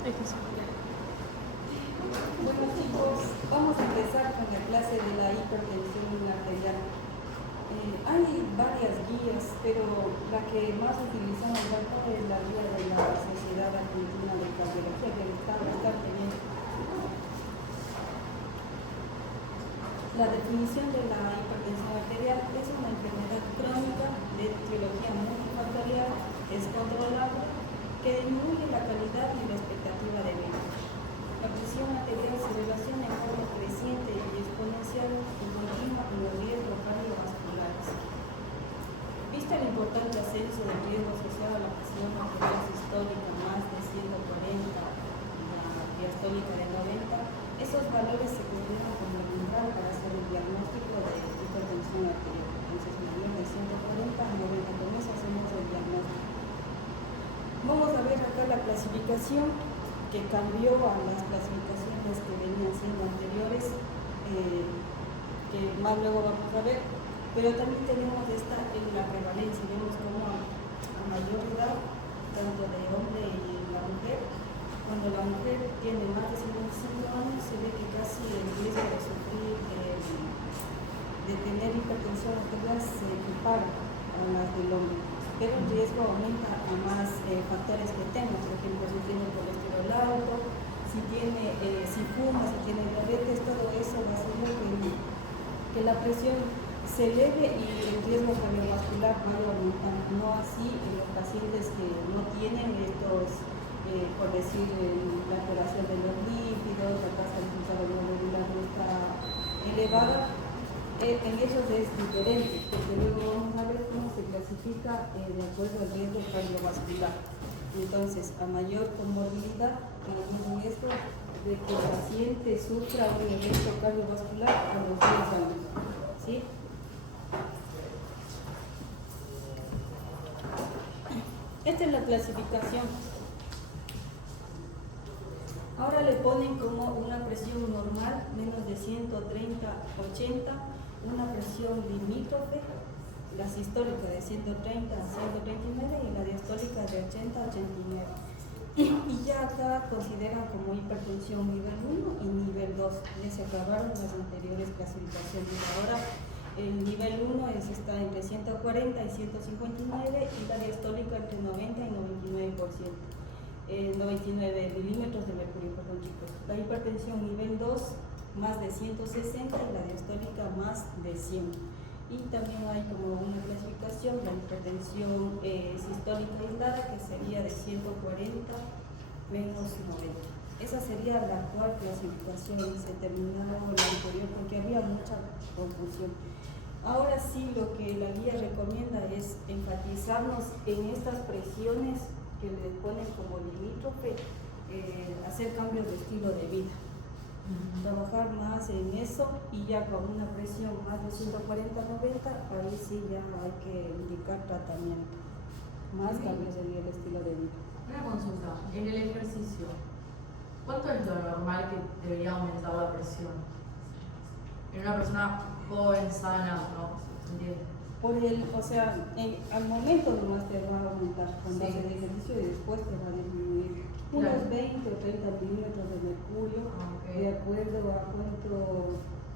Bueno chicos, vamos a empezar con la clase de la hipertensión arterial. Hay varias guías, pero la que más utilizamos acá es la guía de la Sociedad Argentina de Cardiología, que está bastante bien. La definición de la hipertensión arterial es una enfermedad crónica de etiología multifactorial, es controlable, que disminuye la calidad y la expectativa de vida. La presión arterial se relaciona en forma creciente y exponencial y continua con los riesgos cardiovasculares. Vista el importante ascenso del riesgo asociado a la presión arterial sistólica más de 140 y la diastólica de 90, esos valores se consideran como el umbral para hacer el diagnóstico de hipertensión arterial. Entonces, mayor de 140 a 90, con eso hacemos el diagnóstico. Vamos a ver acá la clasificación que cambió a las clasificaciones que venían siendo anteriores, que más luego vamos a ver, pero también tenemos esta en la prevalencia. Vemos como a mayor edad, tanto de hombre y la mujer, cuando la mujer tiene más de 55 años, se ve que casi el riesgo de sufrir, de tener hipertensión arterial se equipara a las del hombre, pero el riesgo aumenta a más factores que tenga. Por ejemplo, si tiene colesterol alto, si fuma, si tiene diabetes, todo eso va a hacer que la presión se eleve y el riesgo cardiovascular vaya aumentando. No así en los pacientes que no tienen estos, por decir, la alteración de los lípidos, la tasa de glucosa glomerular no está elevada. En ellos es diferente, porque luego vamos a ver cómo se clasifica de acuerdo al riesgo cardiovascular. Entonces, a mayor comorbilidad, tenemos riesgo de que el paciente sufra un evento cardiovascular a los 10 años. ¿Sí? Esta es la clasificación. Ahora le ponen como una presión normal, menos de 130/80, una presión limítrofe, la sistólica de 130 a 139 y la diastólica de 80/89. Y ya acá consideran como hipertensión nivel 1 y nivel 2. Ya se acabaron las anteriores clasificaciones. Ahora el nivel 1 está entre 140 y 159 y la diastólica entre 90 y 99%. 99 milímetros de mercurio, perdón chicos. La hipertensión nivel 2 más de 160 y la diastólica más de 100. Y también hay como una clasificación, la hipertensión sistólica aislada, que sería de 140 menos 90. Esa sería la actual clasificación. Se terminó la anterior porque había mucha confusión. Ahora sí, lo que la guía recomienda es enfatizarnos en estas presiones que le ponen como limítrofe, hacer cambios de estilo de vida, trabajar más en eso, y ya con una presión más de 140/90, ahí sí ya hay que indicar tratamiento, más cambios en el estilo de vida. Una consulta, en el ejercicio, ¿cuánto es lo normal que debería aumentar la presión? En una persona joven, sana, ¿no? ¿Se entiende? Al momento nomás te va a aumentar cuando haces el ejercicio y después te va a disminuir unos 20 o 30 milímetros de mercurio, de acuerdo a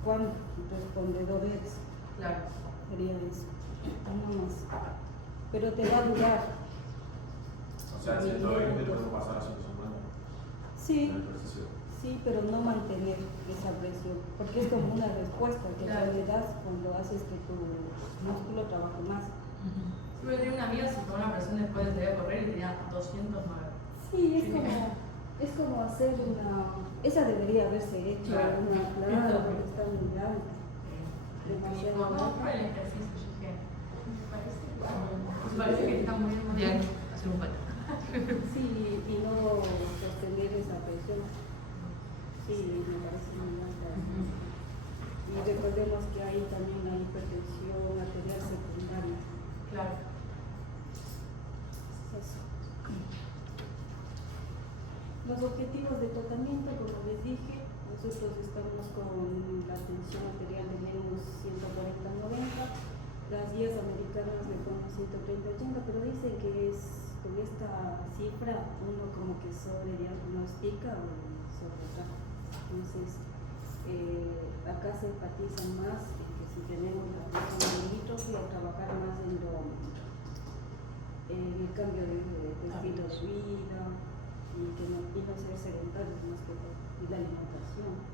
cuán respondedor eres. Claro. Sería eso, no más. Pero te va a durar. O sea, 120 te puedes pasar a 150. Sí. Sí, pero no mantener esa presión, porque es como una respuesta que le das cuando haces que tu músculo trabaje más. Yo tenía una amiga que con una presión después de salir a correr y tenía 209. Sí, es como hacer una... Esa debería haberse hecho, claro. Una clara, porque está muy grande. Demasiado No, grande. por el ejercicio, yo dije, me parece que está muy bien. Hacer un pato. Sí, y no sostener esa presión. Sí, me parece muy alta. Y recordemos que hay también la hipertensión arterial secundaria. Claro. Eso. Los objetivos de tratamiento, como les dije, nosotros estamos con la tensión arterial de menos 140/90, las guías americanas le ponen 130/80, pero dicen que es con esta cifra uno como que sobrediagnostica diagnostica sobre otra. Entonces, acá se enfatiza más en que si tenemos la presión limítrofe, a trabajar más en el cambio de estilo de vida y no ser sedentarios más que todo, y la alimentación.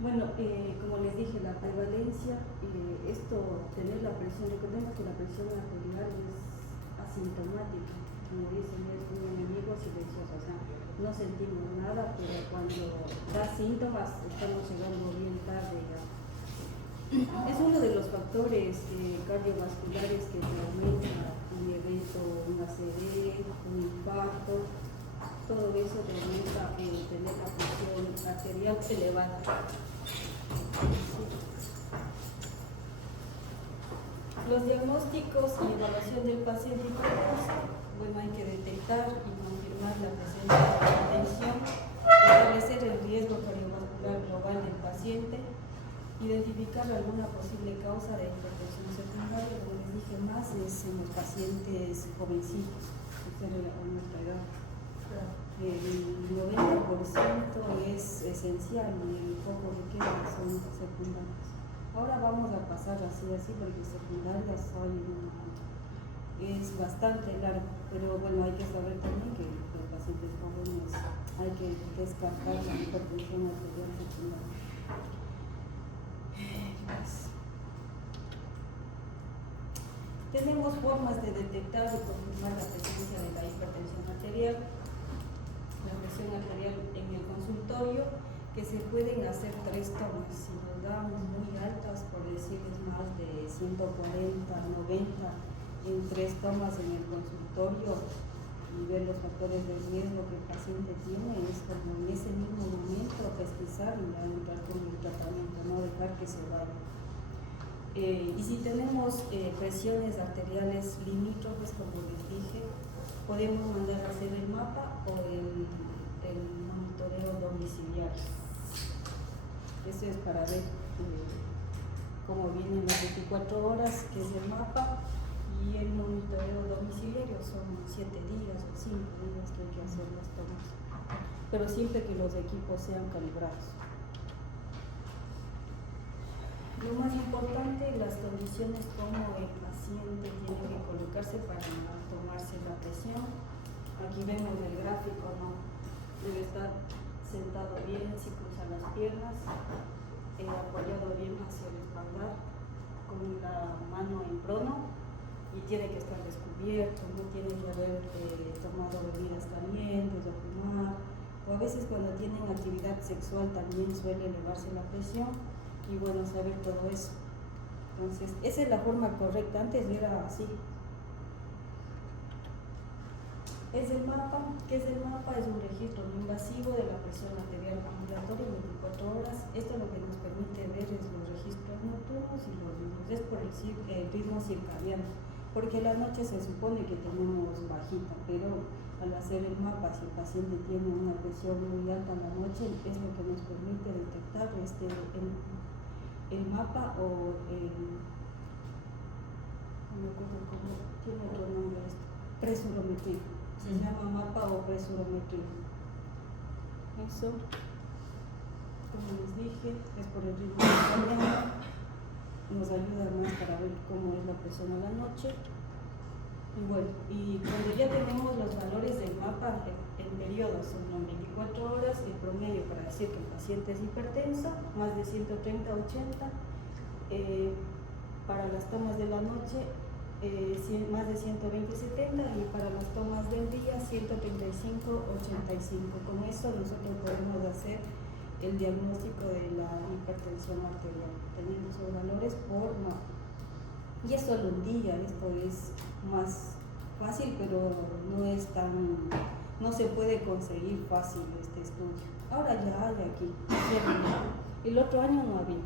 Bueno, como les dije, la prevalencia, tener la presión, recordemos que la presión arterial es asintomática, como dicen, es un enemigo silencioso, o sea, no sentimos nada, pero cuando da síntomas estamos llegando bien tarde ya. Es uno de los factores cardiovasculares que te aumenta un evento, un ACV, un infarto, todo eso te aumenta tener la presión arterial elevada. Los diagnósticos y evaluación del paciente hipertenso, bueno, hay que detectar y confirmar la presencia de hipertensión, establecer el riesgo cardiovascular global del paciente, identificar alguna posible causa de hipertensión secundaria, como les dije más, es en los pacientes jovencitos, que a nuestra edad. El 90% es esencial y el poco que queda son secundarias. Ahora vamos a pasar así, porque secundarias es bastante largo, pero bueno, hay que saber también que los pacientes jóvenes hay que descartar la hipertensión arterial secundaria. Tenemos formas de detectar y confirmar la presencia de la hipertensión arterial. La presión arterial en el consultorio, que se pueden hacer 3 tomas. Si nos damos muy altas, por decirles más de 140, 90, en 3 tomas en el consultorio y ver los factores de riesgo que el paciente tiene, es como en ese mismo momento pesquisar y ya entrar con el tratamiento, no dejar que se vaya. Y si tenemos presiones arteriales limítrofes, como les dije, podemos mandar a hacer el mapa o el monitoreo domiciliario. Eso es para ver cómo vienen las 24 horas, que es el mapa, y el monitoreo domiciliario son 7 días o 5 días que hay que hacer las tomas, pero siempre que los equipos sean calibrados. Lo más importante, las condiciones como el paciente tiene que colocarse para tomarse la presión. Aquí vemos el gráfico, ¿no? Debe estar sentado bien, si cruza las piernas, apoyado bien hacia el espaldar, con la mano en prono, y tiene que estar descubierto, no tiene que haber tomado bebidas calientes o fumar, o a veces cuando tienen actividad sexual también suele elevarse la presión. Y bueno, saber todo eso. Entonces, esa es la forma correcta. Antes era así. Es el mapa. ¿Qué es el mapa? Es un registro no invasivo de la presión arterial ambulatoria en 24 horas. Esto lo que nos permite ver es los registros nocturnos y los diurnos. Es por el ritmo circadiano. Porque la noche se supone que tenemos bajita, pero al hacer el mapa, si el paciente tiene una presión muy alta en la noche, es lo que nos permite detectar el mapa o no me acuerdo cómo tiene otro nombre esto, presurometría. Se llama mapa o presurometría. Eso, como les dije, es por el ritmo circadiano. Nos ayuda más para ver cómo es la presión a la noche. Y bueno, y cuando ya tenemos los valores del mapa en periodos, son 24 horas, el promedio para decir que el paciente es hipertenso, más de 130-80, para las tomas de la noche, más de 120-70, y para las tomas del día, 135-85. Con eso nosotros podemos hacer el diagnóstico de la hipertensión arterial, teniendo esos valores por mapa. Y es solo un día, esto es más fácil, pero no se puede conseguir fácil este estudio. Ahora ya hay aquí, el otro año no había.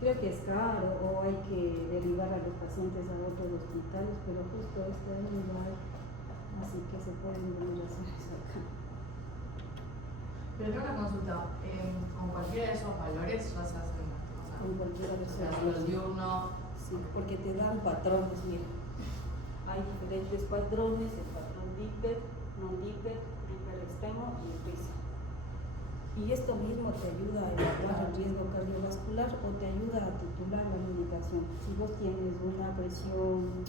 Creo que es caro o hay que derivar a los pacientes a otros hospitales, pero justo este año no hay, así que se pueden venir a hacer eso acá. Pero tengo una consulta, con cualquiera de esos valores ya se hace Con cualquiera de esos el diurno. Sí, porque te dan patrones, mira. Hay diferentes patrones, el patrón Diper, non-dipper, dipper extremo y risa. Y esto mismo te ayuda a evaluar el riesgo cardiovascular o te ayuda a titular la medicación. Si vos tienes una presión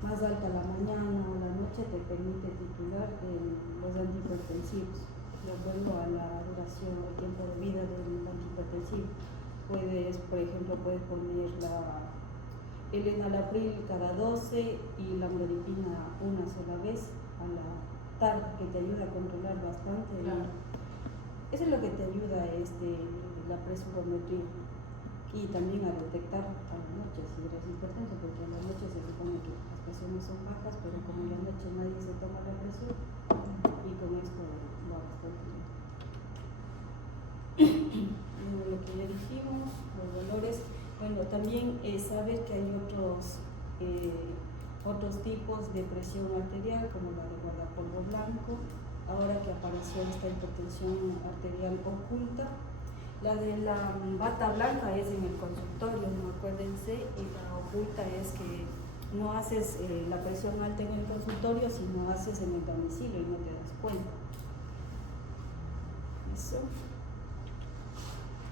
más alta a la mañana o a la noche, te permite titular los antihipertensivos de acuerdo a la duración o tiempo de vida del antihipertensivo. Puedes, por ejemplo, poner el enalapril cada 12 y la amlodipina una sola vez a la tarde, que te ayuda a controlar bastante. Claro. Eso es lo que te ayuda la presurometría y también a detectar a la noche si eres hipertenso, porque a la noche se supone que las presiones son bajas, pero como en la noche nadie se toma la presión y con esto va bastante bien. Lo que ya dijimos, los valores, bueno, también saber que hay otros tipos de presión arterial como la de guardapolvo blanco. Ahora que apareció esta hipertensión arterial oculta, la de la bata blanca es en el consultorio, no acuérdense, y la oculta es que no haces la presión alta en el consultorio, sino haces en el domicilio y no te das cuenta. Eso.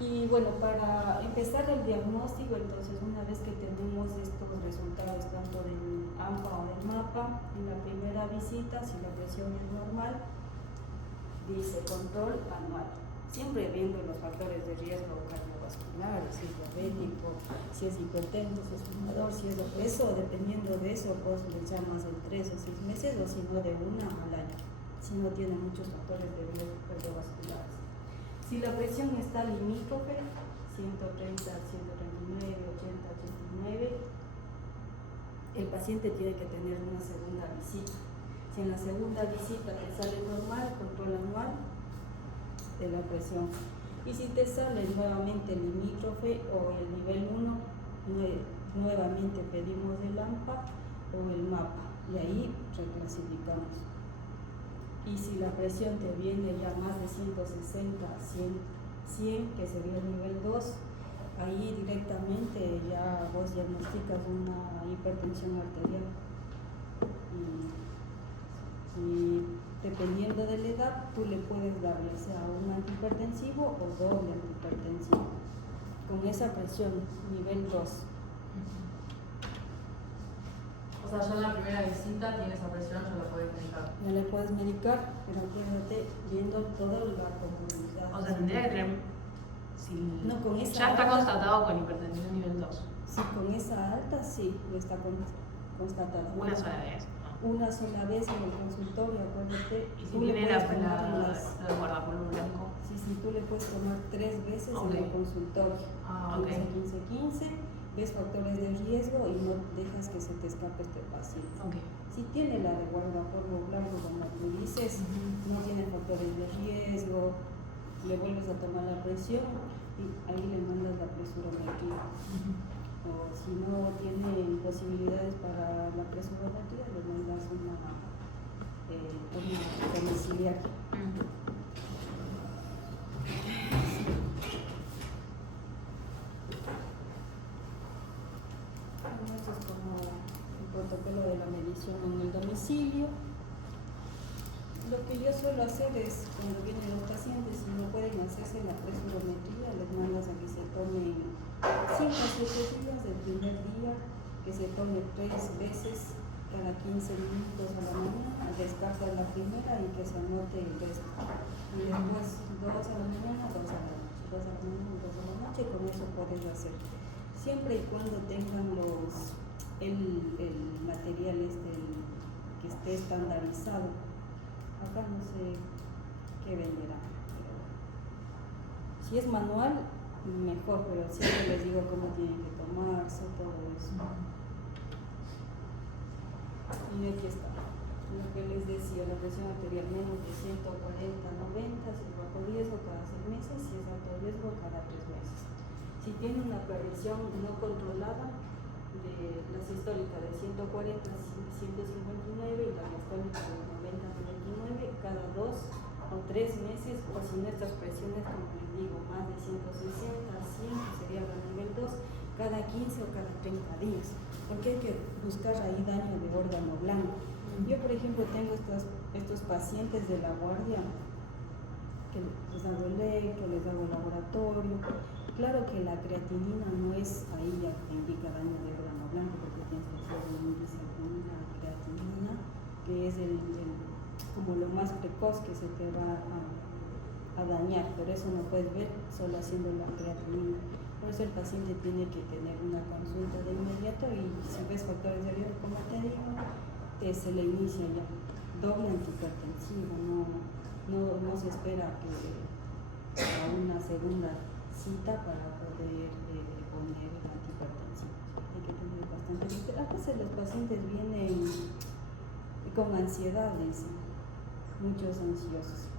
Y bueno, para empezar el diagnóstico, entonces una vez que tenemos estos resultados tanto del AMPA o del MAPA, en la primera visita, si la presión es normal, dice control anual, siempre viendo los factores de riesgo cardiovascular, si es diabético, si es hipertenso, si es fumador, si es obeso, dependiendo de eso, pues le llamas en 3 o 6 meses o si no de 1 al año, si no tiene muchos factores de riesgo cardiovasculares. Si la presión está limítrofe, 130, 139, 80, 89, el paciente tiene que tener una segunda visita. Si en la segunda visita te sale normal, control anual de la presión. Y si te sale nuevamente limítrofe o el nivel 1, nuevamente pedimos el AMPA o el MAPA y ahí reclasificamos. Y si la presión te viene ya más de 160, 100, que sería el nivel 2, ahí directamente ya vos diagnosticas una hipertensión arterial. Y dependiendo de la edad, tú le puedes dar ya sea un antihipertensivo o doble antihipertensivo con esa presión, nivel 2. O sea, ya en la primera visita tiene esa presión, ya la puedes medicar. Ya le puedes medicar, pero quédate viendo toda la comunidad. O sea, tendría que tener. Si No, con esa ya está alta. constatado con hipertensión nivel 2. Sí, con esa alta sí, está constatada. Una sola vez. ¿No? Una sola vez en el consultorio, acuérdate. Y si tú le tiene puedes la tomar en las- guardapolvo blanco. Sí, tú le puedes tomar 3 veces Ok. en el consultorio. Ah, ok. 15, ves factores de riesgo y no dejas que se te escape este paciente. Ok. Si tiene la de guardapolvo blanco, como tú dices, no tiene factores de riesgo, le vuelves a tomar la presión y ahí le mandas la presurometría. O si no tiene posibilidades para la presurometría, le mandas una domiciliar. Bueno, esto es como el protocolo de la medición en el domicilio. Lo que yo suelo hacer es, cuando vienen los pacientes y no pueden hacerse la presurometría, les mandas a que se tomen 5 o 7 días del primer día, que se tome 3 veces cada 15 minutos a la mañana, descarta la primera y que se anote el resto. Y después 2 a la mañana, 2 a la noche, 2 a la mañana, 2 a la noche, con eso puedes hacer. Siempre y cuando tengan el material que esté estandarizado. Acá no sé qué venderá, pero si es manual, mejor, pero siempre les digo cómo tienen que tomarse, todo eso. Y aquí está, lo que les decía, la presión arterial menos de 140/90, si es bajo riesgo cada 6 meses, si es alto riesgo cada 3 meses. Si tiene una presión no controlada, de la sistólica de 140/159 y la diastólica de 90/29 cada 2 o 3 meses, o si nuestras presiones, como les digo, más de 160, 100, que sería la nivel 2, cada 15 o cada 30 días, porque hay que buscar ahí daño de órgano blanco. Yo, por ejemplo, tengo estas estos pacientes de la guardia, que les hago electro, les hago laboratorio. Claro que la creatinina no es ahí ya que indica daño de órgano blanco, porque tienes que hacer un índice con la creatinina, que es como lo más precoz que se te va a dañar, pero eso no puedes ver solo haciendo la creatinina. Por eso el paciente tiene que tener una consulta de inmediato y si ves factores de riesgo, como te digo, se le inicia ya doble antihipertensivo, no se espera a una segunda cita para poder poner el antihipertensivo. Hay que tener bastante cuidado. A veces los pacientes vienen con ansiedades, muchos ansiosos.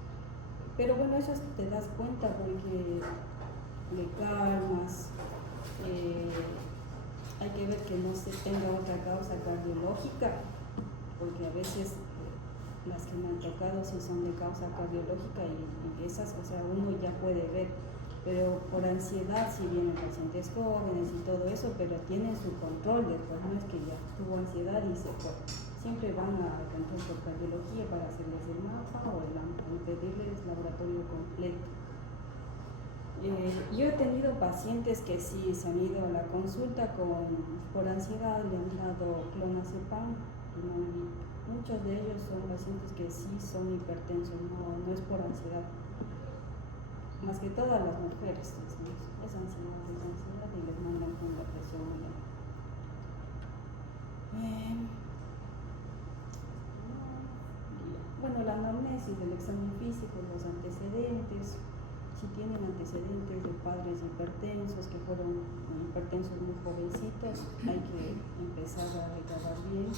Pero bueno, eso te das cuenta porque le calmas. Hay que ver que no se tenga otra causa cardiológica, porque a veces las que me han tocado sí son de causa cardiológica y esas, o sea, uno ya puede ver, pero por ansiedad si vienen pacientes jóvenes y todo eso, pero tienen su control después, no es que ya tuvo ansiedad y se fue. Siempre van a control por cardiología para hacerles el mapa o pedirles laboratorio completo. Yo he tenido pacientes que sí se han ido a la consulta por ansiedad, le han dado clonazepam, muchos de ellos son pacientes que sí son hipertensos, no es por ansiedad. Más que todas las mujeres, es ansiedad y les mandan con la presión muy alta. Bueno, la anamnesis del examen físico, los antecedentes, si tienen antecedentes de padres hipertensos que fueron hipertensos muy jovencitos, hay que empezar a recabar bien,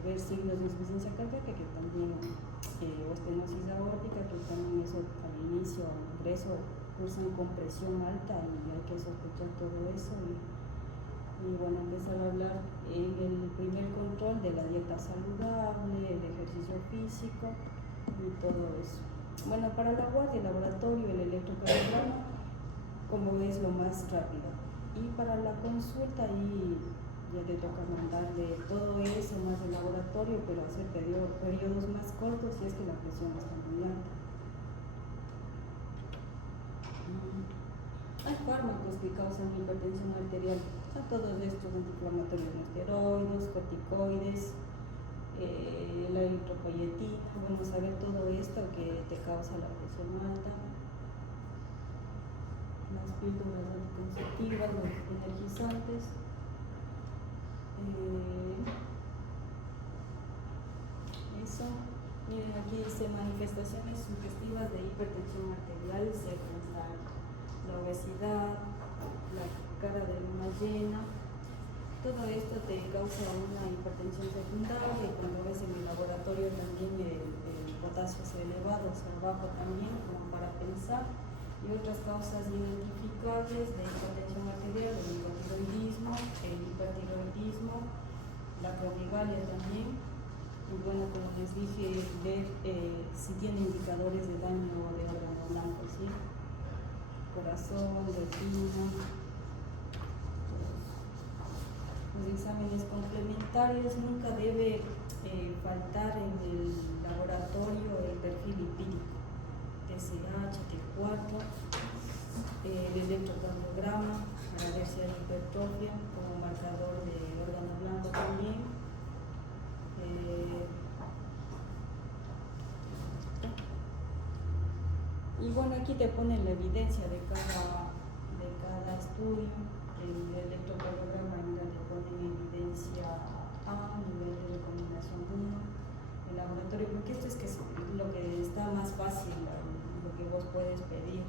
ver signos de insuficiencia cardíaca, que también, o estenosis aórtica, que también eso al inicio, al ingreso, cursan con presión alta y hay que sospechar todo eso. Y bueno, empezar a hablar en el primer control de la dieta saludable, el ejercicio físico y todo eso. Bueno, para la guardia, el laboratorio, el electrocardiograma, como es lo más rápido. Y para la consulta, ahí ya te toca mandarle todo eso más el laboratorio, pero hacer periodos más cortos si es que la presión está muy alta. Hay fármacos que causan hipertensión arterial. Son todos estos antiinflamatorios, no esteroides, corticoides, la eritropoyetina. Vamos a ver todo esto que te causa la presión alta. Las píldoras anticonceptivas, los energizantes. Eso. Miren, aquí dice manifestaciones sugestivas de hipertensión arterial, se encuentra la obesidad, la cara de luna llena. Todo esto te causa una hipertensión secundaria y cuando ves en el laboratorio también el potasio es elevado, o sea, bajo también, como para pensar. Y otras causas identificables de hipertensión arterial, el hipotiroidismo, el hipertiroidismo, la acromegalia también. Y bueno, como les dije, ver si tiene indicadores de daño de órgano blanco, ¿sí? Corazón, retina. Los exámenes complementarios, nunca debe faltar en el laboratorio el perfil lipídico, TSH, T4, el electrocardiograma para ver si hay hipertrofia como marcador de órgano blanco también. Y bueno, aquí te ponen la evidencia de cada estudio. El electrocardiograma le ponen evidencia A, nivel de recomendación 1, el laboratorio, porque esto es lo que está más fácil, lo que vos puedes pedir.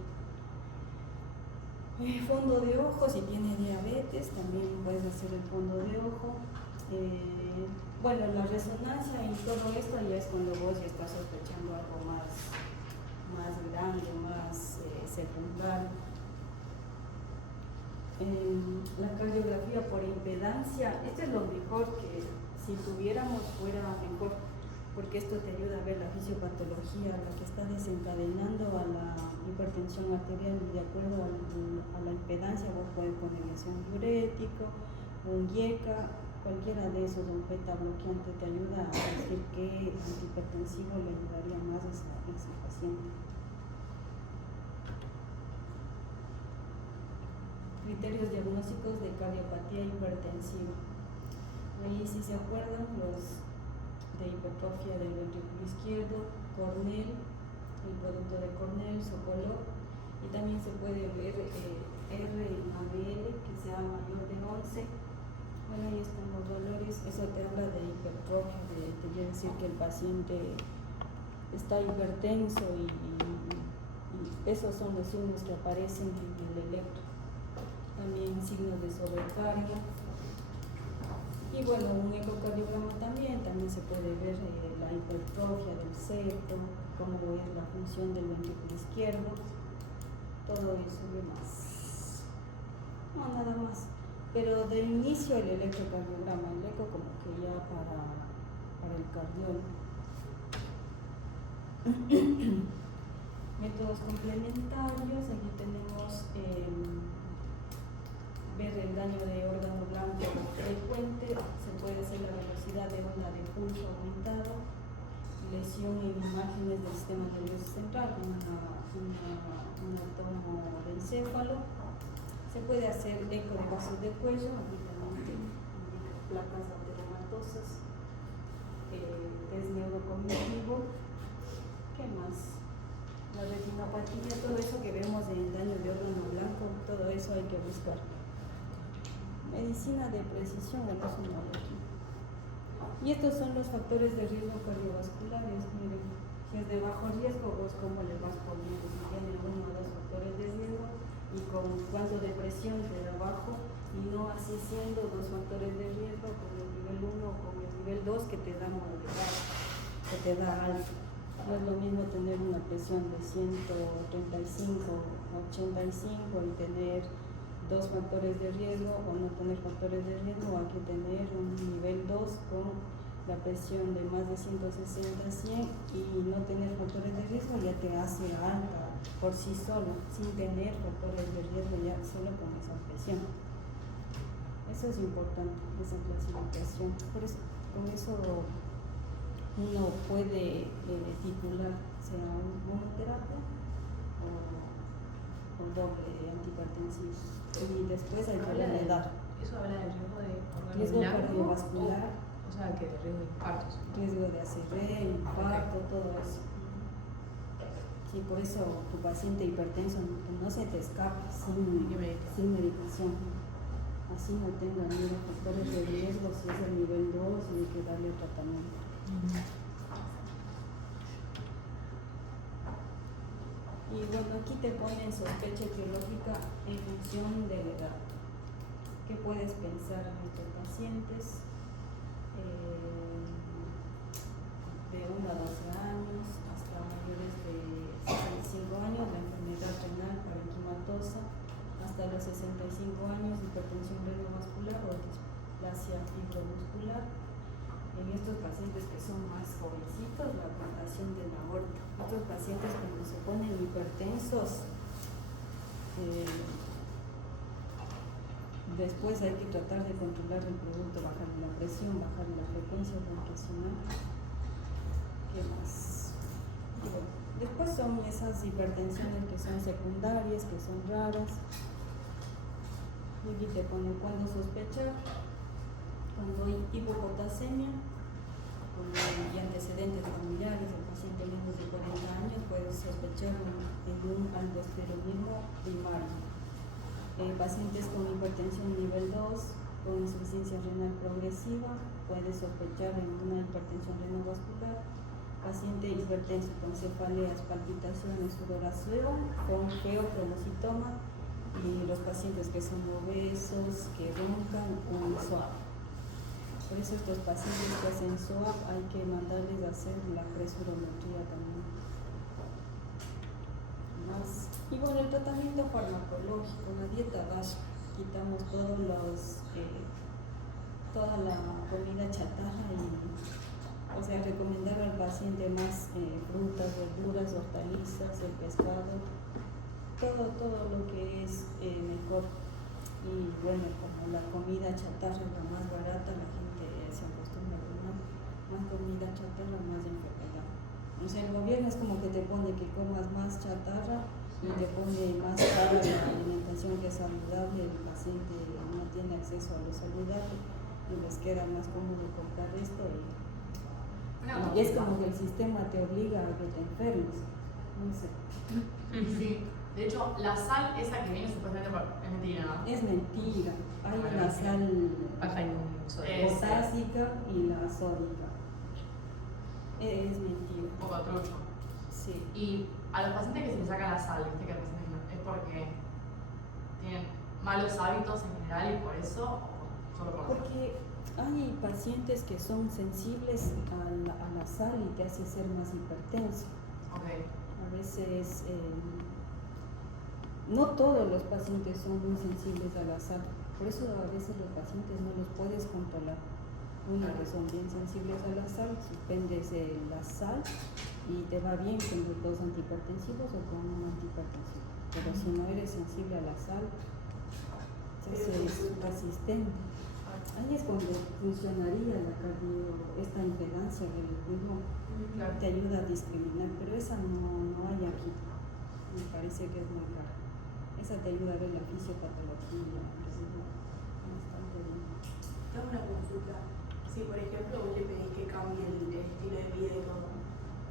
Fondo de ojo, si tiene diabetes, también puedes hacer el fondo de ojo. Bueno, la resonancia y todo esto ya es cuando vos ya estás sospechando algo más grande, más secundario. La cardiografía por impedancia, esto es lo mejor que si tuviéramos fuera mejor, porque esto te ayuda a ver la fisiopatología, la que está desencadenando a la hipertensión arterial. De acuerdo a la impedancia vos puedes ponerle un diurético, un IECA Cualquiera de esos, un beta bloqueante, te ayuda a decir qué antihipertensivo le ayudaría más a ese paciente. Criterios diagnósticos de cardiopatía hipertensiva. Ahí, si se acuerdan, los de hipertrofia del ventrículo izquierdo, Cornell, el producto de Cornell, Sokolov, y también se puede ver R en ABL, que sea mayor de 11. Bueno, ahí están los valores. Eso te habla de hipertrofia, te quiere decir que el paciente está hipertenso y esos son los signos que aparecen en el electro. También signos de sobrecarga. Y bueno, un ecocardiograma también se puede ver la hipertrofia del septo, cómo es la función del ventrículo izquierdo, todo eso y demás. No, nada más. Pero de inicio el electrocardiograma, el eco como que ya para el cardiólogo. Métodos complementarios, aquí tenemos ver el daño de órgano blanco frecuente, se puede hacer la velocidad de onda de pulso aumentado, lesión en imágenes del sistema nervioso central, un tomo de encéfalo. Se puede hacer eco de vasos de cuello, aquí también indica placas ateromatosas, test neurocognitivo. ¿Qué más? La retinopatía, todo eso que vemos en daño de órgano blanco, todo eso hay que buscar. Medicina de precisión, bueno, es una aquí. Y estos son los factores de riesgo cardiovasculares. Miren, si es de bajo riesgo, vos cómo le vas poniendo, si tiene uno o dos factores de riesgo y con cuánto de presión te da bajo, y no así siendo dos factores de riesgo con el nivel 1 o con el nivel 2 que te da moderado, que te da alto. No es lo mismo tener una presión de 135, 85 y tener dos factores de riesgo o no tener factores de riesgo, hay que tener un nivel 2 con la presión de más de 160, 100 y no tener factores de riesgo ya te hace alta por sí solo, sin tener factores de riesgo ya solo con esa presión. Eso es importante, esa clasificación. Por eso, con eso uno puede titular sea un monoterapia o doble antihipertensivo. Y después hay que ver la edad. Eso habla del riesgo de órgano Riesgo blanco, cardiovascular. O sea, que de riesgo de infartos. Riesgo de ACV, infarto, todo eso. Sí, por eso tu paciente hipertenso que no se te escape sin medicación. Así no tenga ni factores de riesgo, si es el nivel 2 y hay que darle tratamiento. Y bueno, aquí te ponen sospecha etiológica en función de la edad. ¿Qué puedes pensar en estos pacientes? De 1 a 12 años hasta mayores de 65 años, la enfermedad renal parenquimatosa, hasta los 65 años, hipertensión renovascular o displasia fibromuscular. En estos pacientes que son más jovencitos, la amputación de la aorta. Estos pacientes cuando se ponen hipertensos, después hay que tratar de controlar el producto, bajar la presión, bajar la frecuencia bronquial. ¿Qué más? Y bueno, después son esas hipertensiones que son secundarias, que son raras. Y aquí te pone cuando sospechar. Cuando hay hipopotasemia y antecedentes familiares, el paciente menos de 40 años puede sospechar en un aldosteronismo primario. Pacientes con hipertensión nivel 2, con insuficiencia renal progresiva, puede sospechar en una hipertensión renovascular. Paciente hipertenso con cefaleas, palpitaciones, sudoración, con geocromocitoma, y los pacientes que son obesos, que roncan o SOAP. Por eso estos pacientes que hacen SOAP hay que mandarles a hacer la presurometría también. Más. Y bueno, el tratamiento farmacológico, la dieta DASH, quitamos toda la comida chatarra o sea, recomendar al paciente más frutas, verduras, hortalizas, el pescado, todo lo que es mejor. Y bueno, como la comida chatarra es la más barata, la gente se acostumbra a comer más comida chatarra, más enfermedad. O sea, el gobierno es como que te pone que comas más chatarra y te pone más cara la alimentación que es saludable. El paciente no tiene acceso a lo saludable y les queda más cómodo comprar esto. Y es como que el sistema te obliga a que te enfermes. No sé. Sí. De hecho, la sal esa que viene supuestamente es mentira, ¿no? Es mentira. Hay una sal Baja en sodio. potásica y la sódica. Es mentira. Un poco trucho. Sí. Y a los pacientes que se les saca la sal, ¿viste? Que es porque tienen malos hábitos en general y por eso, o solo por eso. Porque hay pacientes que son sensibles a la sal y te hace ser más hipertenso. Ok. A veces, no todos los pacientes son muy sensibles a la sal. Por eso a veces los pacientes no los puedes controlar. Unos que son bien sensibles a la sal, suspendes la sal y te va bien con los dos antihipertensivos o con un antihipertensivo. Pero si no eres sensible a la sal, te haces resistente. Ahí es cuando funcionaría esta impedancia del ritmo, Claro. te ayuda a discriminar, pero esa no hay aquí. Me parece que es muy cara. Esa te ayuda a ver la fisiopatología, bastante bien. Tengo una consulta. Si por ejemplo vos le pedís que cambie el estilo de vida y todo,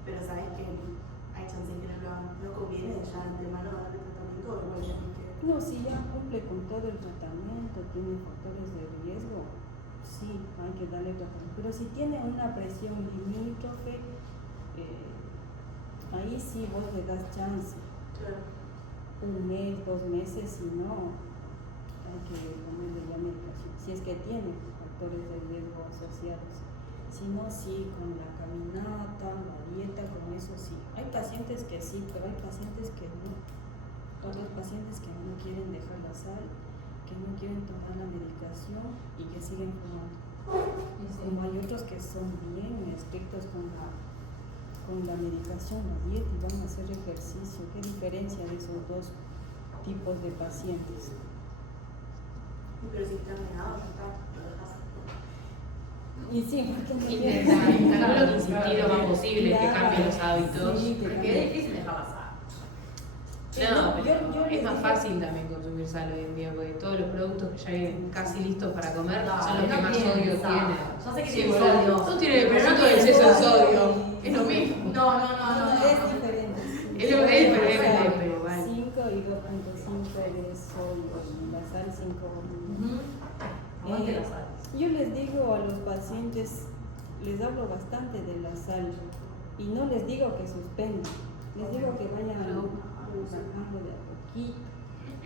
pero sabes que hay chances que no lo hagan, ¿no conviene ya de antemano darle tratamiento o igual tenés que...? No, si ya cumple con todo el tratamiento, tiene factores de riesgo, sí, hay que darle tratamiento. Pero si tiene una presión limítrofe, ahí sí vos le das chance. Claro. Un mes, 2 meses, si no, hay que ponerle ya medicación. Si es que tiene factores de riesgo asociados. Si no, sí, con la caminata, la dieta, con eso sí. Hay pacientes que sí, pero hay pacientes que no. Otros pacientes que no quieren dejar la sal, que no quieren tomar la medicación y que siguen fumando. Como hay otros que son bien estrictos con la medicación, la dieta y van a hacer ejercicio. ¿Qué diferencia de esos dos tipos de pacientes? Pero si está menado, ya está, lo dejas. Y sí, porque no Intentar lo insistir lo más posible, que cambie los hábitos. Sí, que Porque es difícil dejar pasar. No, pero yo es más les fácil también consumir sal hoy en día, porque todos los productos que ya vienen casi listos para comer No, son los que no más tienen sodio sal. tienen. Yo sé que Sí, tiene boludo. sodio. No tiene el Pero no porcentaje de tiene exceso de sodio. sodio. Es lo mismo. No. Es diferente. Es diferente, pero bueno. 5 y 2.5 de sodio y la sal 5. Aguante la sal. Yo les digo a los pacientes, les hablo bastante de la sal y no les digo que suspendan, les digo que vayan bajando de a poquito,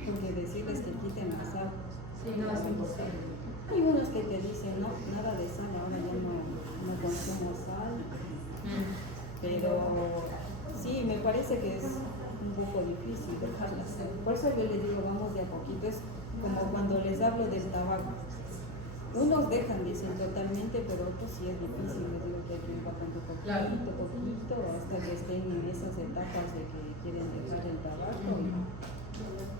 porque decirles que quiten la sal. Sí, no es imposible. Hay unos que te dicen, no, nada de sal, ahora ya no consumo sal, pero sí, me parece que es un poco difícil dejar la sal. Por eso yo les digo, vamos de a poquito, es como cuando les hablo del tabaco. Unos dejan, dicen totalmente, pero otros sí es difícil, les digo que hay que ir bajando poquito, hasta que estén en esas etapas de que quieren dejar el tabaco.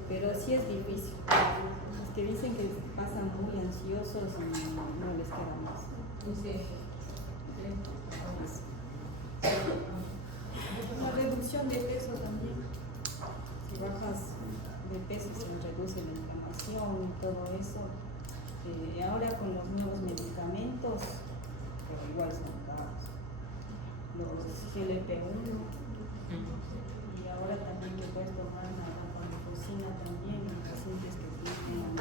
Pero sí es difícil. Los que dicen que pasan muy ansiosos y no les queda más. La reducción de peso también. Si bajas de peso se reduce la inflamación y todo eso. Ahora con los nuevos medicamentos, pero igual son caros. Los GLP-1 y ahora también que puedes tomar la vanifosina también en pacientes que tienen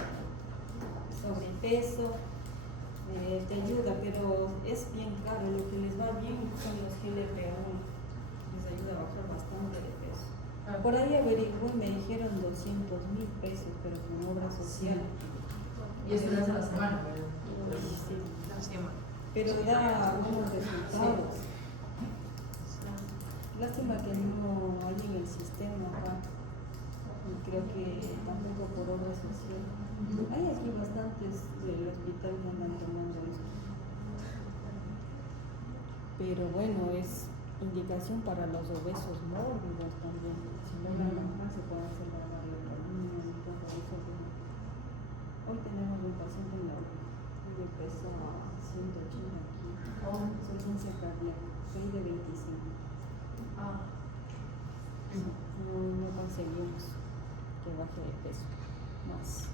sobrepeso. Te ayuda, pero es bien caro. Lo que les va bien son los GLP-1. Les ayuda a bajar bastante de peso. Por ahí averigué, me dijeron 200.000 pesos, pero con obra social. Y eso lo hace a la semana, ¿verdad? Sí, Así es. pero da buenos resultados. Lástima que no hay en el sistema acá. Y creo que tampoco por obra social. Hay aquí bastantes del hospital que andan tomando esto. Pero bueno, es indicación para los obesos mórbidos también. Si logran bajar, se puede hacer la variolina y todo eso. Hoy tenemos un paciente en la que pesa 180 kilos. Oh. Insuficiencia cardíaca, 6 de 25. Ah, No conseguimos que baje de peso más.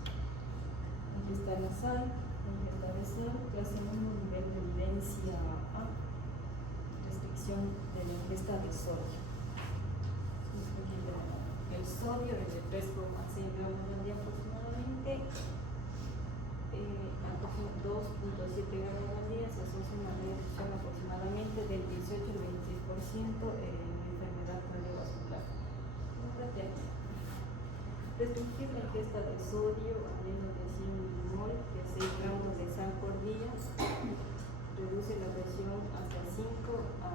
Ingesta nasal, ingesta de sal, clase 1, nivel de evidencia A, restricción de la ingesta de sodio. El sodio es de 3,6 gramos al día aproximadamente, a 2,7 gramos al día se asocia una reducción aproximadamente del 18 al 26% en enfermedad cardiovascular. Restringir la ingesta de sodio a menos de 100 millimol, que es 6 gramos de sal por día, reduce la presión hasta 5 a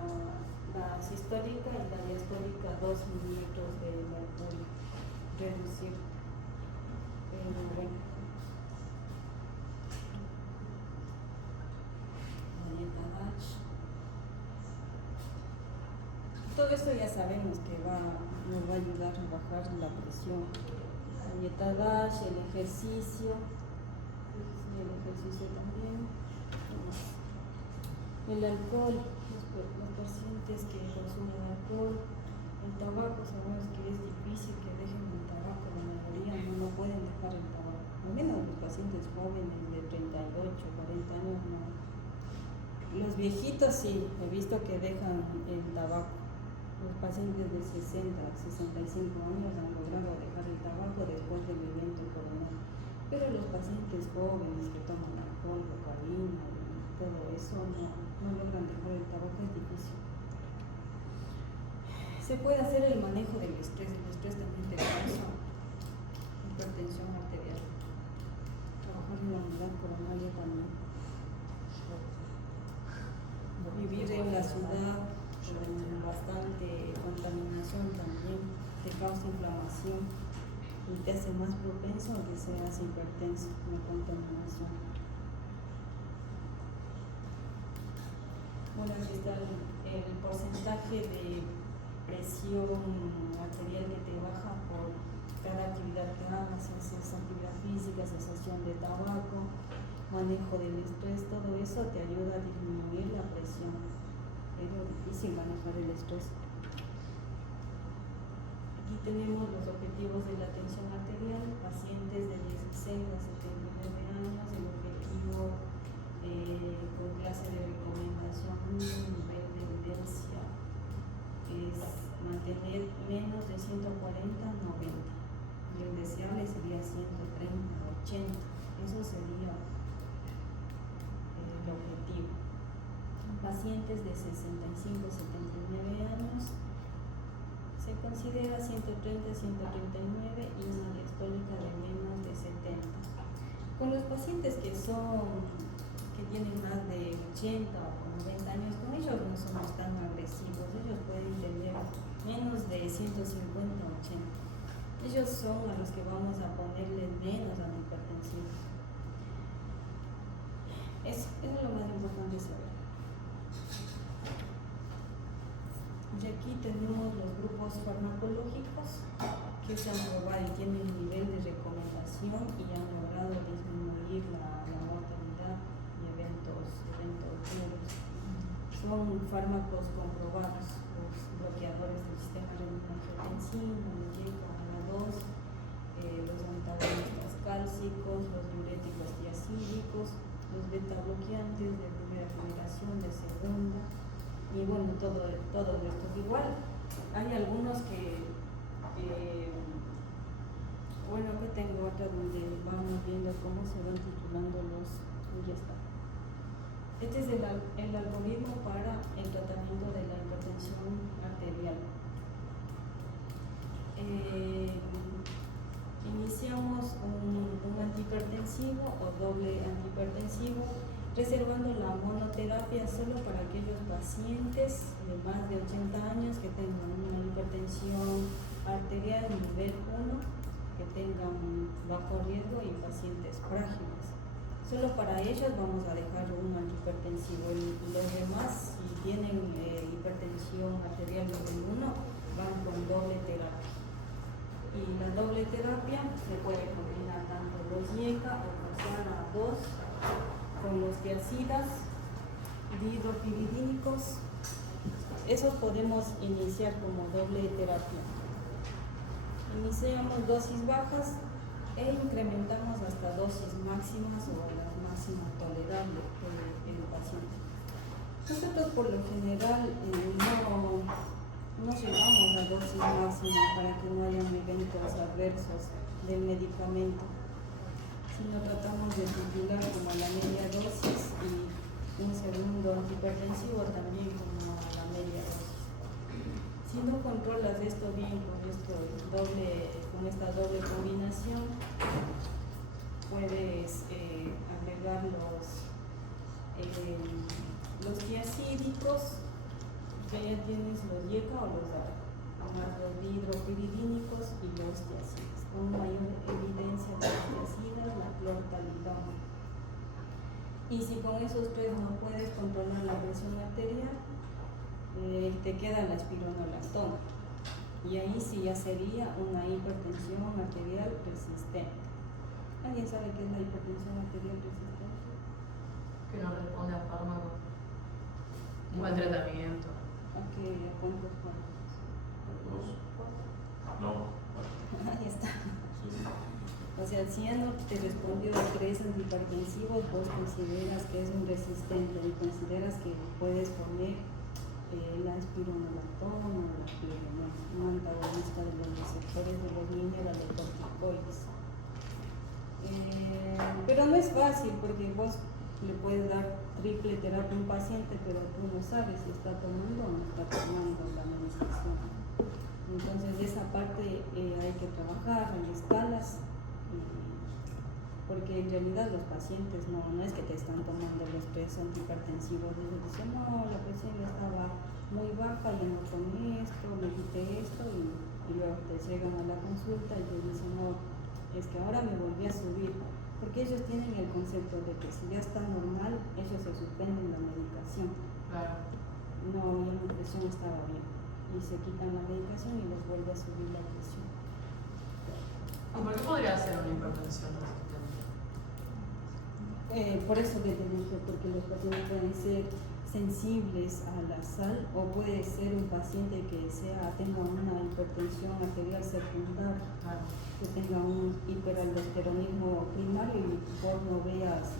la sistólica y la diastólica 2 mililitros de mercurio. Reducir. Bueno. La dieta DASH. Todo esto ya sabemos que nos va a ayudar a bajar la presión. La dieta DASH, el ejercicio también. El alcohol, los pacientes que consumen alcohol, el tabaco, sabemos que es difícil que dejen el tabaco, la mayoría no pueden dejar el tabaco. Al menos los pacientes jóvenes de 38, 40 años no. Los viejitos sí, he visto que dejan el tabaco. Los pacientes de 60, 65 años han logrado dejar el tabaco después del evento coronal. Pero los pacientes jóvenes que toman alcohol, cocaína y todo eso no logran dejar el tabaco, es difícil. Se puede hacer el manejo del estrés también te causa hipertensión arterial. Trabajar en la unidad coronaria también. Vivir en la ciudad con bastante contaminación también te causa inflamación y te hace más propenso a que seas hipertenso, la contaminación. Bueno, aquí está el porcentaje de presión arterial que te baja por cada actividad que hagas, haces actividad física, cesación de tabaco, manejo del estrés, todo eso te ayuda a disminuir la presión. Es difícil manejar el estrés. Aquí tenemos los objetivos de la tensión arterial, pacientes de 16 a 79 años, el objetivo con clase de recomendación, nivel de evidencia es mantener menos de 140 a 90 y el deseable sería 130 a 80, eso sería el objetivo. Pacientes de 65 a 79 años se considera 130 a 139 y una diastólica de menos de 70. Con los pacientes que tienen más de 80 o 90 años, con ellos no somos tan agresivos, ellos pueden tener menos de 150 a 80. Ellos son a los que vamos a ponerles menos antihipertensivos. Eso es lo más importante saber. Y aquí tenemos los grupos farmacológicos que se han probado y tienen un nivel de recomendación y han logrado disminuir la mortalidad y eventos duros. Son fármacos comprobados, los bloqueadores del sistema renina-angiotensina, el GLP-1, los antagonistas cálcicos, los diuréticos tiazídicos, los beta-bloqueantes de primera generación, de segunda, y bueno, todo esto. Igual hay algunos bueno, aquí tengo otra donde vamos viendo cómo se van titulando y ya está. Este es el algoritmo para el tratamiento de la hipertensión arterial. Iniciamos un antihipertensivo o doble antihipertensivo, reservando la monoterapia solo para aquellos pacientes de más de 80 años que tengan una hipertensión arterial nivel 1, que tengan bajo riesgo y pacientes frágiles. Solo para ellos vamos a dejar un antihipertensivo. Los demás, si tienen hipertensión arterial nivel 1, van con doble terapia. Y la doble terapia se puede combinar tanto los IECA o pasar a dos con los tiacidas, dihidropiridínicos. Esos podemos iniciar como doble terapia. Iniciamos dosis bajas e incrementamos hasta dosis máximas o las máximas tolerables por el paciente. Nosotros por lo general no llegamos a dosis máxima para que no hayan eventos adversos del medicamento, sino tratamos de titular como a la media dosis y un segundo antihipertensivo también como a la media dosis. Si no controlas esto bien con esta doble combinación, puedes agregar los tiacídicos, que ya tienes los IECA o los DARA, más los dihidropiridínicos y los tiacidas, con mayor evidencia de las tiacidas, la clortalidona. Y si con esos tres no puedes controlar la presión arterial, te queda la espironolactona. Y ahí sí ya sería una hipertensión arterial resistente. ¿Alguien sabe qué es la hipertensión arterial resistente? Que no responde a fármacos. Un buen tratamiento. ¿A cuántos fármacos? Dos. No. Ahí está. Sí. O sea, si ya no te respondió a 3 antihipertensivos, vos consideras que es un resistente y consideras que puedes poner la espironolactona o la piromona, un antagonista de los receptores de los mineralocorticoides. Pero no es fácil porque vos le puedes dar triple terapia a un paciente, pero tú no sabes si está tomando o no está tomando la medicación. Entonces, esa parte hay que trabajar en escalas, porque en realidad los pacientes no es que te están tomando los 3 antihipertensivos, ellos dicen, no, la presión estaba muy baja, y no tomé esto, me quité esto, y luego te llegan a la consulta y te dicen, no, es que ahora me volví a subir, porque ellos tienen el concepto de que si ya está normal, ellos se suspenden la medicación. Claro. No, ya mi presión estaba bien, y se quitan la medicación y les vuelve a subir la presión. ¿Y por qué podría ser una hipertensión resistente? Por eso que te dije, porque los pacientes pueden ser sensibles a la sal, o puede ser un paciente que tenga una hipertensión arterial secundaria, Claro. que tenga un hiperaldosteronismo primario y vos no veas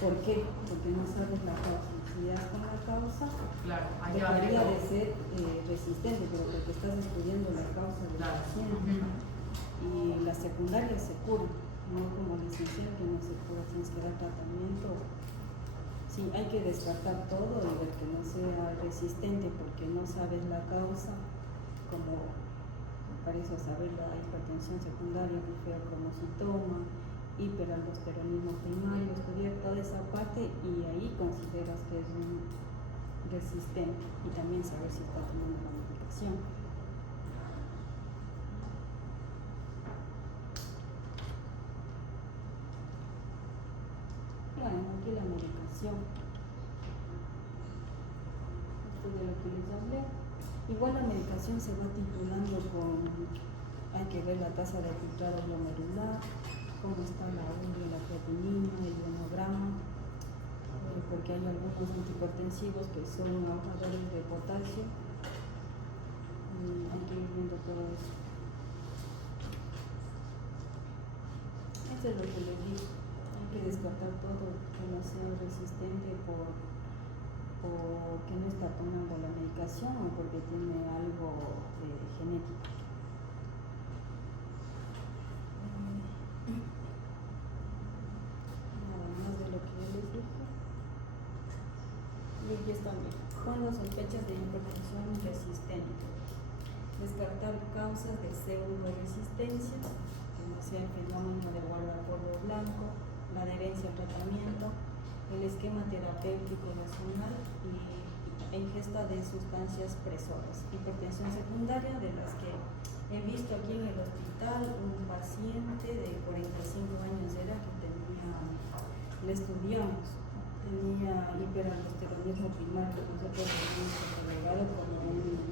por qué, porque no sabes la causa. Si das con la causa, Claro, hay que debería abrir de ser resistente, pero porque estás estudiando la causa del Claro. paciente. Y la secundaria se cura, no como licenciado que no se cura, tienes que dar tratamiento. Sí, hay que descartar todo y ver que no sea resistente porque no sabes la causa, como para eso saber la hipertensión secundaria, feocromocitoma, hiperaldosteronismo primario, estudiar toda esa parte y ahí consideras que es un resistente, y también saber si está tomando la medicación. Bueno, aquí la medicación. Esto de lo que les hablé. Igual la medicación se va titulando hay que ver la tasa de filtrado glomerular, cómo está la urea, la creatinina, el hemograma, porque hay algunos antihipertensivos que son ahorradores de potasio. Hay que ir viendo todo eso. Esto es lo que les digo. Hay que descartar todo que no sea resistente o que no está tomando la medicación o porque tiene algo genético. Nada más de lo que yo les dije. Y aquí están bien. Cuando sospechas de hipertensión resistente, descartar causas de pseudo-resistencia, que no sea el fenómeno de guardapolvo blanco, la adherencia al tratamiento, el esquema terapéutico nacional y ingesta de sustancias presoras. Hipertensión secundaria, de las que he visto aquí en el hospital un paciente de 45 años de edad que le estudiamos, tenía hiperaldosteronismo primario, nosotros lo hemos agregado como un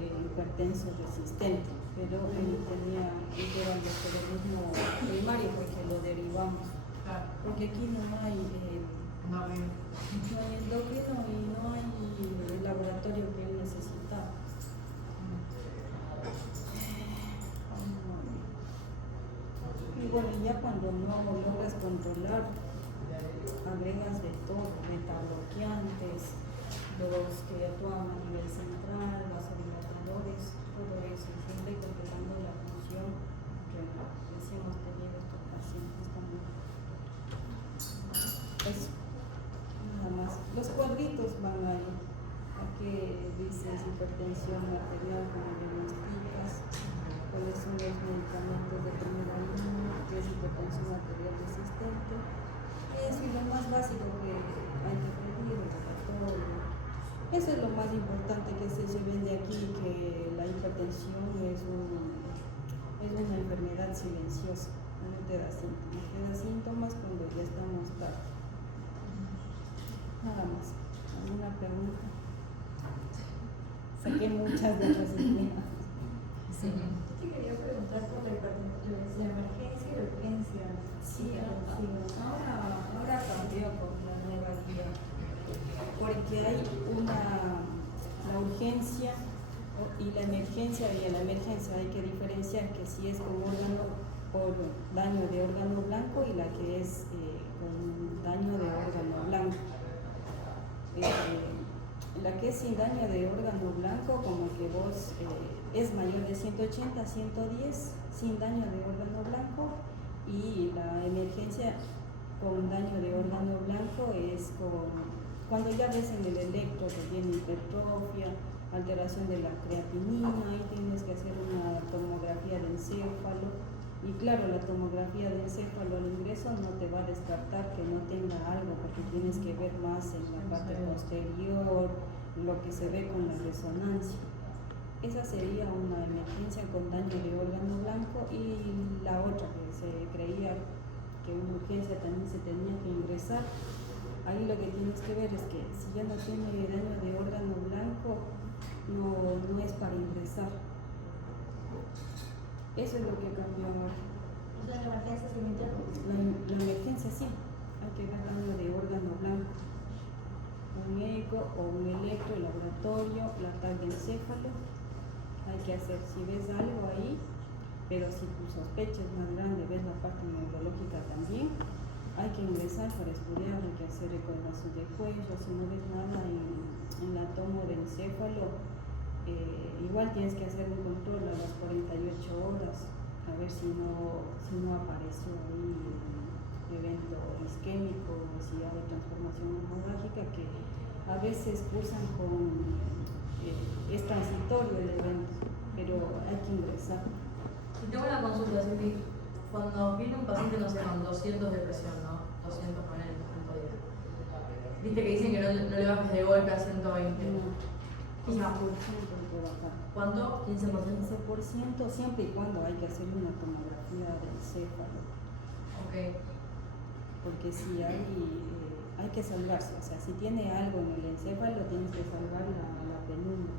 hipertensión hipertenso resistente, pero él era el alcoholismo primario porque lo derivamos, Claro. porque aquí no hay No, bien. endocrino y no hay el laboratorio que él necesitaba. Y bueno, ya cuando no logras controlar, agregas de todo, metabloqueantes, los que actúan a nivel central, vasodilatadores, todo eso, siempre controlando la función renal. Así hemos tenido estos pacientes también. Eso, nada más. Los cuadritos van ahí. Aquí dices hipertensión arterial, como diagnosticas, cuáles son los medicamentos de primera línea, qué es hipertensión arterial resistente. Eso es lo más básico que hay que pedir, el laboratorio. Eso es lo más importante que se vende aquí, que la hipertensión es una enfermedad silenciosa, no te da síntomas, te da síntomas cuando ya estamos tarde. Nada más. ¿Alguna pregunta? Saqué muchas de las ideas. Sí. Te quería preguntar por la emergencia y urgencia. Sí, ahora cambió con la nueva guía, porque hay la urgencia y la emergencia, y en la emergencia hay que diferenciar que si es con daño de órgano blanco y la que es con daño de órgano blanco. La que es sin daño de órgano blanco, como que vos es mayor de 180 a 110 sin daño de órgano blanco, y la emergencia con daño de órgano blanco es cuando ya ves en el electro que tiene hipertrofia, alteración de la creatinina, ahí tienes que hacer una tomografía de encéfalo. Y claro, la tomografía de encéfalo al ingreso no te va a descartar que no tenga algo, porque tienes que ver más en la parte posterior, lo que se ve con la resonancia. Esa sería una emergencia con daño de órgano blanco, y la otra que se creía que una urgencia también se tenía que ingresar. Ahí lo que tienes que ver es que si ya no tiene daño de órgano blanco, no es para ingresar. Eso es lo que cambió ahora. O sea, la emergencia se inicia. La emergencia sí, hay que ver daño de órgano blanco. Un eco o un electro, el laboratorio, la TAC de encéfalo. Hay que hacer, si ves algo ahí, pero si tu sospecha es más grande, ves la parte neurológica también, hay que ingresar para estudiar, hay que hacer ecografía de cuello. Si no ves nada en la tomo de encéfalo, igual tienes que hacer un control a las 48 horas, a ver si no apareció ahí evento isquémico, o si hay transformación hemorrágica, que a veces cursan es transitorio el evento, pero hay que ingresar. Y tengo una consulta, Cindy. Cuando viene un paciente, no sé, con 200 de presión, ¿no? 200 con él, 110. Viste que dicen que no le bajes de golpe a 120. O sea, 15% hay que bajar. ¿cuánto? 15%. 15% siempre y cuando hay que hacer una tomografía del encéfalo, Ok. porque si hay que salvarse, o sea, si tiene algo en el encéfalo tienes que salvar la penumbra,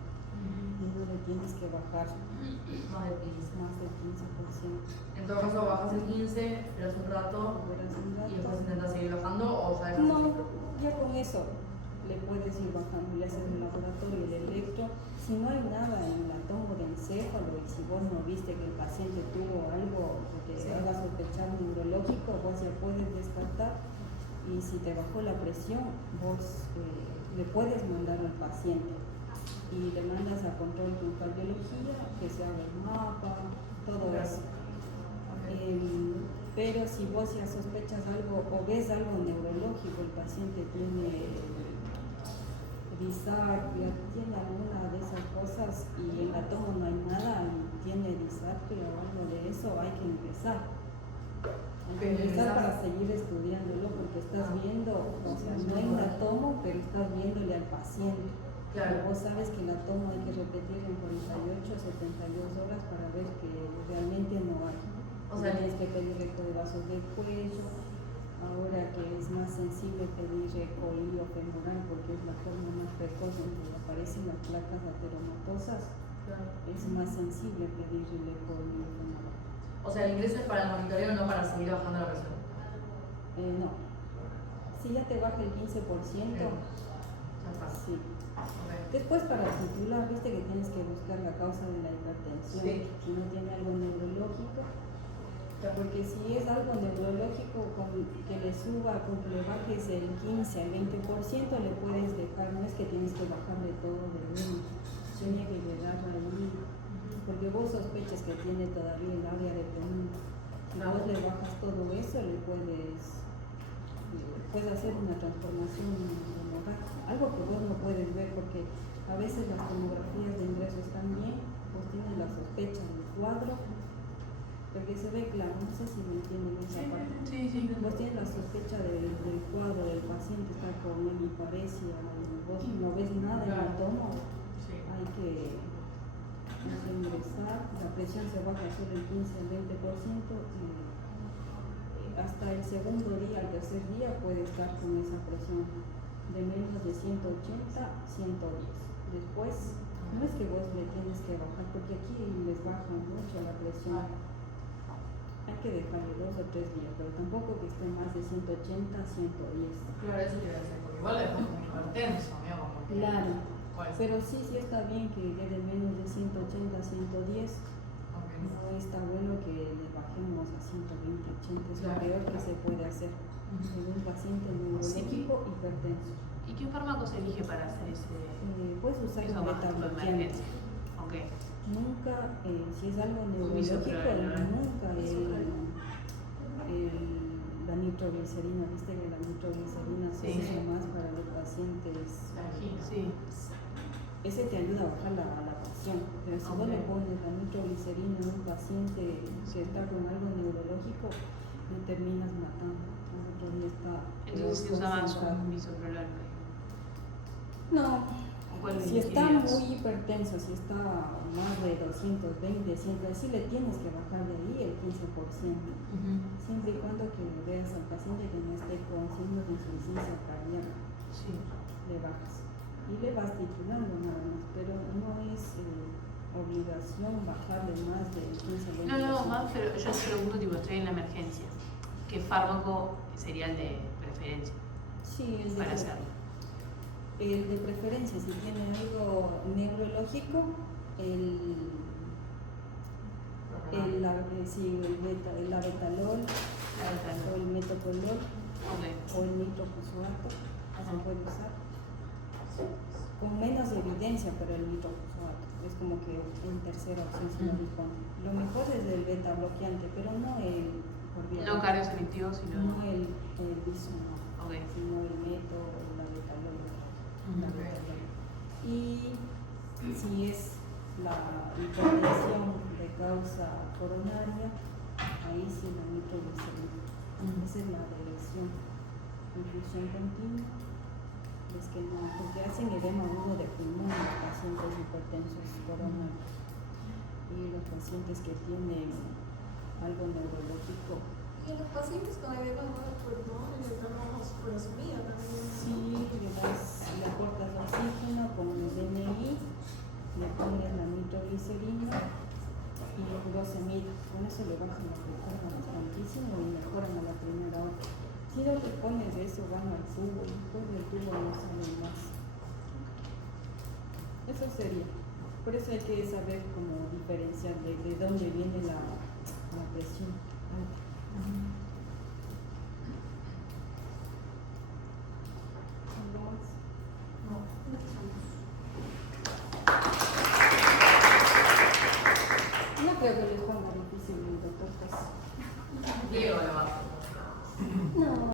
y no le tienes que bajar Más de 15. más del 15%. En todo caso, bajas el 15, esperas un rato Esperas un rato. y después intentas seguir bajando o ya dejas No, así. ya con eso le puedes ir bajando, le haces el laboratorio, el electro. Si no hay nada en la tomo de encéfalo y si vos no viste que el paciente tuvo algo que te haga sospechar neurológico, vos ya puedes descartar. Y si te bajó la presión, vos le puedes mandar al paciente y le mandas a control con cardiología, que se haga el mapa, todo eso. Pero si vos ya sospechas algo o ves algo neurológico, el paciente tiene disartria, tiene alguna de esas cosas y en la tomo no hay nada y tiene disartria o algo de eso, hay que empezar. Hay que empezar para seguir estudiándolo, porque estás viendo, o sea, no hay una tomo, pero estás viéndole al paciente. Claro. Vos sabes que la tomo hay que repetir en 48 o 72 horas para ver que realmente no hay. O sea, tienes que pedir eco de vasos del cuello. Ahora que es más sensible pedir eco ilio-femoral porque es la forma más precoz en que aparecen las placas ateromatosas, Claro. es más sensible pedirle por microfonado. O sea, el ingreso es para el monitoreo, no para seguir bajando la presión. No. Si ya te baja el 15%, Ya está. sí. Ok. Después para titular, viste que tienes que buscar la causa de la hipertensión, Sí. si no tiene algo neurológico, porque si es algo neurológico que le suba, con que le bajes el 15 al 20%, le puedes dejar, no es que tienes que bajarle todo de uno, tiene que llegar ahí, porque vos sospechas que tiene todavía el área de pulmón. Si vos le bajas todo eso, le puedes hacer una transformación hormonal, algo que vos no puedes ver porque a veces las tomografías de ingreso están bien, vos tienes la sospecha del cuadro, porque se ve claro, no sé si me entienden esa parte. Sí. Vos tienes la sospecha del cuadro del paciente, está con hemiparesia, y vos no ves nada en la toma, Sí. hay que ingresar, la presión se baja solo el 15 al 20% y hasta el segundo día, al tercer día puede estar con esa presión de menos de 180 a 110. Después, no es que vos le tienes que bajar, porque aquí les baja mucho la presión. Hay que dejarle 2 o 3 días, pero tampoco que esté más de 180 a 110. Claro, eso te iba a decir, porque igual le dejamos muy hipertenso, amigo, como que... Claro, ¿Cuál? pero sí está bien que quede menos de 180 a 110. Ok. No está bueno que le bajemos a 120, 80, es lo Claro. peor que se puede hacer en un paciente neurológico hipertenso. ¿Y qué fármaco se elige para hacer ese? Puedes usar Eso un más tipo de beta-bloqueante. emergencia. Ok. Nunca, si es algo neurológico, bisoprolol, ¿no? nunca la nitroglicerina, viste que la nitroglicerina se Sí. usa más para los pacientes. Sí. Ese te ayuda a bajar la presión, pero si vos Ok. le pones la nitroglicerina en un paciente que está con algo neurológico, lo terminas matando. Al otro día está Entonces se usa más concentrado. un bisoprolol. No, ¿O cuál si está elegirías? muy hipertenso, si está más de 220, 100, sí le tienes que bajar de ahí el 15%, siempre y cuando que veas al paciente que no esté con signos de insuficiencia cardíaca, Sí. le bajas. Y le vas titulando nada más, pero no es obligación bajarle más del 15 al 20%. No, más, pero yo te pregunto, tipo, estoy en la emergencia. ¿Qué fármaco sería el de preferencia Sí, para hacerlo? el de preferencia, si tiene algo neurológico, el abetalol o el metoprolol Ok. o el nitrofosfato, se puede usar con menos evidencia, pero el nitrofosfato es como que en tercera opción si lo dispone. Lo mejor es el beta bloqueante, pero no el por vía No cardioselectivo, sino. no el biso, no, Ok. sino el meto o el abetalol. La Ok. abetalol. Y si es la hipertensión de causa coronaria, ahí sí la nitroglicerina. Esa es la elección. Infusión continua, es que no, porque hacen edema agudo de pulmón en los pacientes hipertensos coronarios. Y los pacientes que tienen algo neurológico, Y a los pacientes con edema agudo de pulmón les damos furosemida también. sí, le cortas oxígeno con el DNI, le pones la nitroglicerina y el furosemida. Con eso le bajan la presión bastantísimo y mejoran a la primera hora. Si no te pones eso, van al tubo y después del tubo no salen más. Eso sería. Por eso hay que saber cómo diferenciar de dónde viene la presión alta. ¿Algo más? No creo que les ponga difícil el doctor. Pues. Diego lo va a hacer. No.